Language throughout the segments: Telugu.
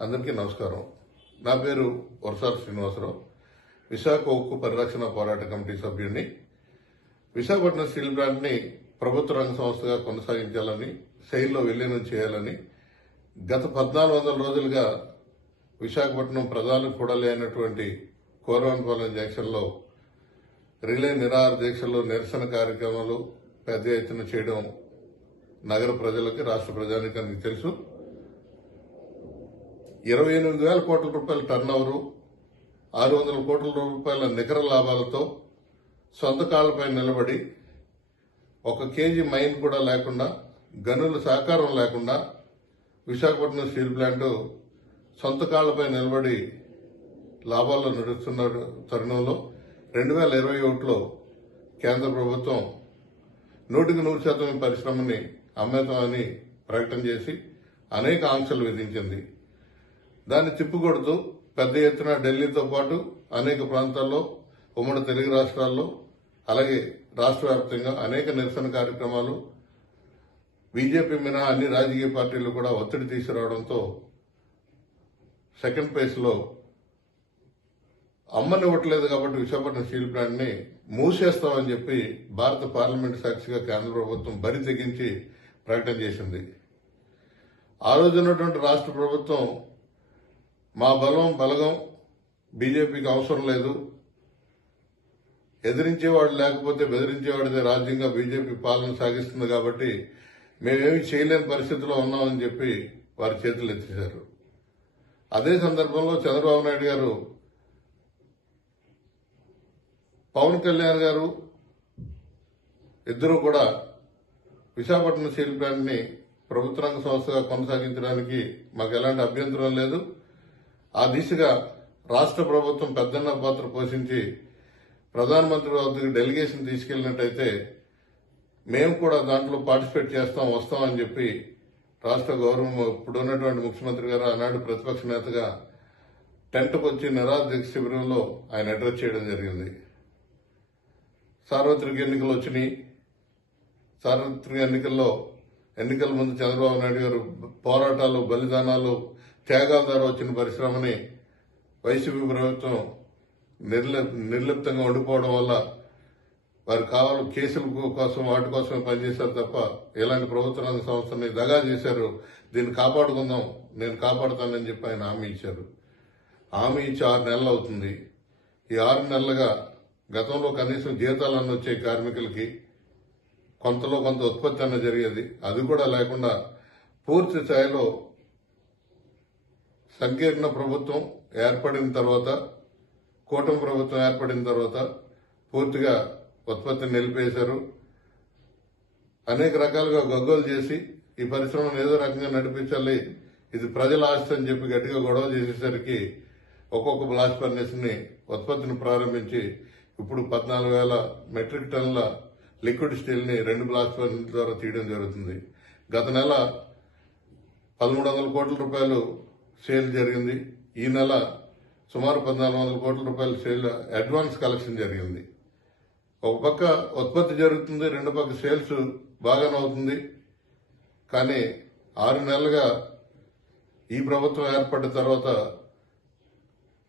అందరికీ నమస్కారం. నా పేరు వరసాల శ్రీనివాసరావు. విశాఖ ఉక్కు పరిరక్షణ పోరాట కమిటీ సభ్యుడిని. విశాఖపట్నం స్టీల్ ప్లాంట్ని ప్రభుత్వ రంగ సంస్థగా కొనసాగించాలని శైలిలో విలీనం చేయాలని గత పద్నాలుగు వందల రోజులుగా విశాఖపట్నం ప్రధాన కూడలి అయినటువంటి కోరవనపాలెం జంక్షన్లో రిలే నిరాహార దీక్షలు నిరసన కార్యక్రమాలు పెద్ద ఎత్తున చేయడం నగర ప్రజలకి రాష్ట్ర ప్రజానికానికి తెలుసు. ఇరవై ఎనిమిది వేల కోట్ల రూపాయల టర్న్ ఓవరు ఆరు వందల కోట్ల రూపాయల నికర లాభాలతో సొంత కాళ్ళపై నిలబడి ఒక కేజీ మైన్ కూడా లేకుండా గనుల సహకారం లేకుండా విశాఖపట్నం స్టీల్ ప్లాంట్ సొంత కాళ్ళపై నిలబడి లాభాల్లో నడుస్తున్న తరుణంలో. రెండు వేల ఇరవై ఒకటిలో కేంద్ర ప్రభుత్వం నూటికి నూరు శాతం పరిశ్రమని అమ్మేతామని ప్రకటన చేసి అనేక ఆంక్షలు విధించింది. దాన్ని తిప్పికొడుతూ పెద్ద ఎత్తున ఢిల్లీతో పాటు అనేక ప్రాంతాల్లో ఉమ్మడి తెలుగు రాష్ట్రాల్లో అలాగే రాష్ట్ర వ్యాప్తంగా అనేక నిరసన కార్యక్రమాలు బీజేపీ మినహా అన్ని రాజకీయ పార్టీలు కూడా ఒత్తిడి తీసుకురావడంతో సెకండ్ ఫేజ్లో అమ్మనివ్వట్లేదు కాబట్టి విశాఖపట్నం స్టీల్ ప్లాంట్ని మూసేస్తామని చెప్పి భారత పార్లమెంట్ సాక్షిగా కేంద్ర ప్రభుత్వం బరి తెగించి ప్రకటన చేసింది. ఆ రోజు ఉన్నటువంటి రాష్ట్ర ప్రభుత్వం మా బలం బలగం బీజేపీకి అవసరం లేదు. ఎదిరించేవాడు లేకపోతే బెదిరించేవాడిదే రాజ్యంగా బీజేపీ పాలన సాగిస్తుంది కాబట్టి మేమేమి చేయలేని పరిస్థితిలో ఉన్నామని చెప్పి వారి చేతులు ఎత్తేశారు. అదే సందర్భంలో చంద్రబాబు నాయుడు గారు పవన్ కళ్యాణ్ గారు ఇద్దరు కూడా విశాఖపట్నం స్టీల్ ప్లాంట్ని ప్రభుత్వ రంగ సంస్థగా కొనసాగించడానికి మాకు ఎలాంటి అభ్యంతరం లేదు. ఆ దిశగా రాష్ట్ర ప్రభుత్వం పెద్దన్న పాత్ర పోషించి ప్రధానమంత్రి వద్దకు డెలిగేషన్ తీసుకెళ్ళినట్టయితే మేము కూడా దాంట్లో పార్టిసిపేట్ చేస్తాం వస్తామని చెప్పి రాష్ట్ర గౌరవం ఇప్పుడు ఉన్నటువంటి ముఖ్యమంత్రి గారు ఆనాడు ప్రతిపక్ష నేతగా టెంట్కు వచ్చి నిరాదీక్ష శిబిరంలో ఆయన అడ్రస్ చేయడం జరిగింది. సార్వత్రిక ఎన్నికలు వచ్చినాయి. సార్వత్రిక ఎన్నికల్లో ఎన్నికల ముందు చంద్రబాబు నాయుడు గారు పోరాటాలు బలిదానాలు త్యాగాల ద్వారా వచ్చిన పరిశ్రమని వైసీపీ ప్రభుత్వం నిర్ల నిర్లిప్తంగా ఉండిపోవడం వల్ల వారు కావాలి కేసుల కోసం వాటి కోసమే పనిచేశారు తప్ప ఇలాంటి ప్రభుత్వ రంగ సంస్థని దగా చేశారు. దీన్ని కాపాడుకుందాం నేను కాపాడుతానని చెప్పి ఆయన హామీ ఇచ్చారు. హామీ ఇచ్చి ఆరు నెలలు అవుతుంది. ఈ ఆరు నెలలుగా గతంలో కనీసం జీతాలన్నీ వచ్చే కార్మికులకి. కొంతలో కొంత ఉత్పత్తి అన్న జరిగేది. అది కూడా లేకుండా పూర్తి స్థాయిలో సంకీర్ణ ప్రభుత్వం ఏర్పడిన తర్వాత కూటమి ప్రభుత్వం ఏర్పడిన తర్వాత పూర్తిగా ఉత్పత్తిని నిలిపేశారు. అనేక రకాలుగా గగ్గోలు చేసి ఈ పరిశ్రమను ఏదో రకంగా నడిపించాలి ఇది ప్రజల ఆస్తి అని చెప్పి గట్టిగా గొడవ చేసేసరికి ఒక్కొక్క బ్లాస్ట్ ఫర్నేస్ని ఉత్పత్తిని ప్రారంభించి ఇప్పుడు పద్నాలుగు వేల మెట్రిక్ టన్నుల లిక్విడ్ స్టీల్ని రెండు బ్లాస్ట్ ఫర్నేస్ ద్వారా తీయడం జరుగుతుంది. గత నెల పదమూడు వందల కోట్ల రూపాయలు సేల్ జరిగింది. ఈ నెల సుమారు పద్నాలుగు వందల కోట్ల రూపాయల సేల్ అడ్వాన్స్ కలెక్షన్ జరిగింది. ఒక పక్క ఉత్పత్తి జరుగుతుంది రెండు పక్క సేల్స్ బాగానే అవుతుంది. కానీ ఆరు నెలలుగా ఈ ప్రభుత్వం ఏర్పడిన తర్వాత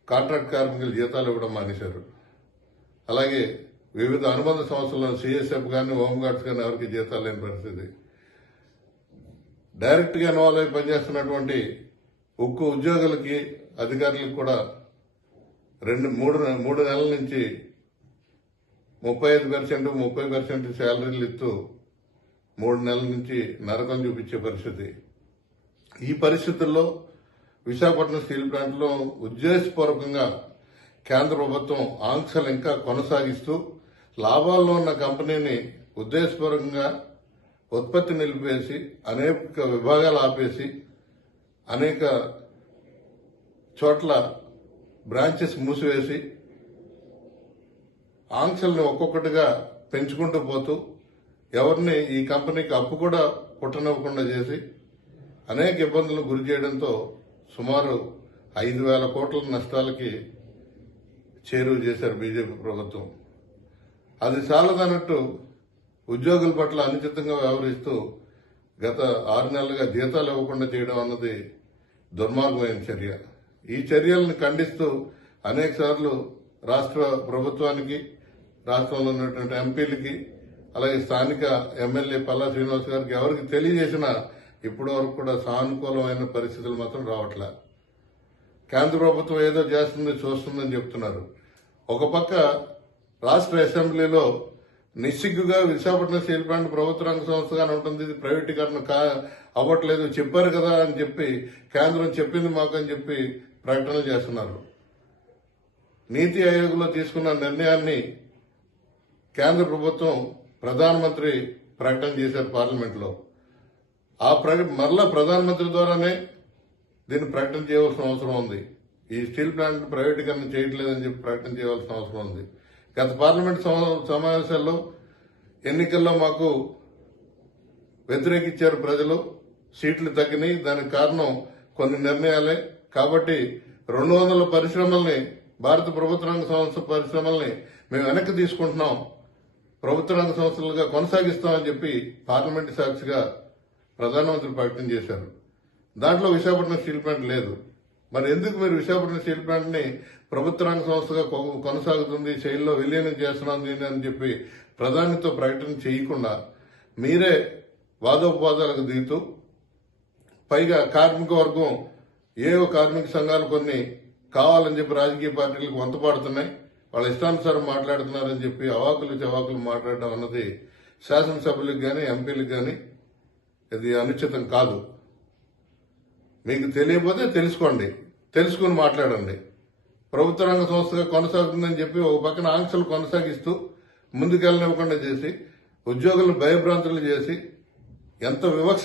కాంట్రాక్ట్ కార్మికులు జీతాలు ఇవ్వడం మానేశారు. అలాగే వివిధ అనుబంధ సంస్థల్లో సిఎస్ఎఫ్ కానీ హోంగార్డ్స్ కానీ ఎవరికి జీతాలు లేని పరిస్థితి. డైరెక్ట్గా ఇన్వాల్వ్ అయి పనిచేస్తున్నటువంటి ఉక్కు ఉద్యోగులకి అధికారులకు కూడా రెండు మూడు మూడు నెలల నుంచి ముప్పై ఐదు పర్సెంట్ ముప్పై పర్సెంట్ శాలరీలు ఇస్తూ మూడు నెలల నుంచి నరకం చూపించే పరిస్థితి. ఈ పరిస్థితుల్లో విశాఖపట్నం స్టీల్ ప్లాంట్లో ఉద్దేశపూర్వకంగా కేంద్ర ప్రభుత్వం ఆంక్షలు ఇంకా కొనసాగిస్తూ లాభాల్లో ఉన్న కంపెనీని ఉద్దేశపూర్వకంగా ఉత్పత్తి నిలిపేసి అనేక విభాగాలు ఆపేసి అనేక చోట్ల బ్రాంచెస్ మూసివేసి ఆంక్షల్ని ఒక్కొక్కటిగా పెంచుకుంటూ పోతూ ఎవరిని ఈ కంపెనీకి అప్పు కూడా పుట్టనివ్వకుండా చేసి అనేక ఇబ్బందులకు గురి చేయడంతో సుమారు ఐదు వేల కోట్ల నష్టాలకి చేరువ చేశారు బీజేపీ ప్రభుత్వం. అది చాలదన్నట్టు ఉద్యోగుల పట్ల అనుచితంగా వ్యవహరిస్తూ గత ఆరు నెలలుగా జీతాలు ఇవ్వకుండా చేయడం అన్నది దుర్మార్గమైన చర్య. ఈ చర్యలను ఖండిస్తూ అనేక సార్లు రాష్ట్ర ప్రభుత్వానికి రాష్ట్రంలో ఉన్నటువంటి ఎంపీలకి అలాగే స్థానిక ఎమ్మెల్యే పల్లా శ్రీనివాస్ గారికి ఎవరికి తెలియజేసినా ఇప్పటి వరకు కూడా సానుకూలమైన పరిస్థితులు మాత్రం రావట్లే. కేంద్ర ప్రభుత్వం ఏదో చేస్తుంది చూస్తుందని చెప్తున్నారు. ఒక పక్క రాష్ట్ర అసెంబ్లీలో నిస్సిగ్గుగా విశాఖపట్నం స్టీల్ ప్లాంట్ ప్రభుత్వ రంగ సంస్థగానే ఉంటుంది. ఇది ప్రైవేటీకరణ కా అవ్వట్లేదు. చెప్పారు కదా అని చెప్పి కేంద్రం చెప్పింది మాకు అని చెప్పి ప్రకటనలు చేస్తున్నారు. నీతి ఆయోగ్లో తీసుకున్న నిర్ణయాన్ని కేంద్ర ప్రభుత్వం ప్రధానమంత్రి ప్రకటన చేశారు పార్లమెంట్లో. ఆ ప్రక మరలా ప్రధానమంత్రి ద్వారానే దీన్ని ప్రకటన చేయవలసిన అవసరం ఉంది. ఈ స్టీల్ ప్లాంట్ ప్రైవేటీకరణ చేయట్లేదని చెప్పి ప్రకటన చేయవలసిన అవసరం ఉంది. గత పార్లమెంట్ సమావేశాల్లో ఎన్నికల్లో మాకు వ్యతిరేకించారు ప్రజలు. సీట్లు తగ్గినాయి. దానికి కారణం కొన్ని నిర్ణయాలే. కాబట్టి రెండు వందల పరిశ్రమల్ని భారత ప్రభుత్వ రంగ సంస్థ పరిశ్రమల్ని మేము వెనక్కి తీసుకుంటున్నాం. ప్రభుత్వ రంగ సంస్థలుగా కొనసాగిస్తామని చెప్పి పార్లమెంట్ సాక్షిగా ప్రధానమంత్రి ప్రకటన చేశారు. దాంట్లో విశాఖపట్నం స్టీల్ ప్లాంట్ లేదు. మరి ఎందుకు మీరు విశాఖపట్నం స్టీల్ ప్లాంట్ని ప్రభుత్వ సంస్థగా కొ- కొనసాగుతుంది శైలిలో విలీనం చేస్తున్నాం దీన్ని అని చెప్పి ప్రధానితో ప్రకటన చేయకుండా మీరే వాదోపవాదాలకు దిగుతూ పైగా కార్మిక వర్గం ఏవో కార్మిక సంఘాలు కొన్ని కావాలని చెప్పి రాజకీయ పార్టీలకు వంతపాడుతున్నాయి వాళ్ళ ఇష్టానుసారం మాట్లాడుతున్నారని చెప్పి అవాకులు చవాకులు మాట్లాడడం అన్నది శాసనసభ్యులకు కానీ ఎంపీలకు కానీ ఇది అనుచితం కాదు. మీకు తెలియకపోతే తెలుసుకోండి. తెలుసుకుని మాట్లాడండి. ప్రభుత్వ రంగ సంస్థగా కొనసాగుతుందని చెప్పి ఒక పక్కన ఆంక్షలు కొనసాగిస్తూ ముందుకెళ్ళనివ్వకుండా చేసి ఉద్యోగులను భయభ్రాంతులు చేసి ఎంత వివక్ష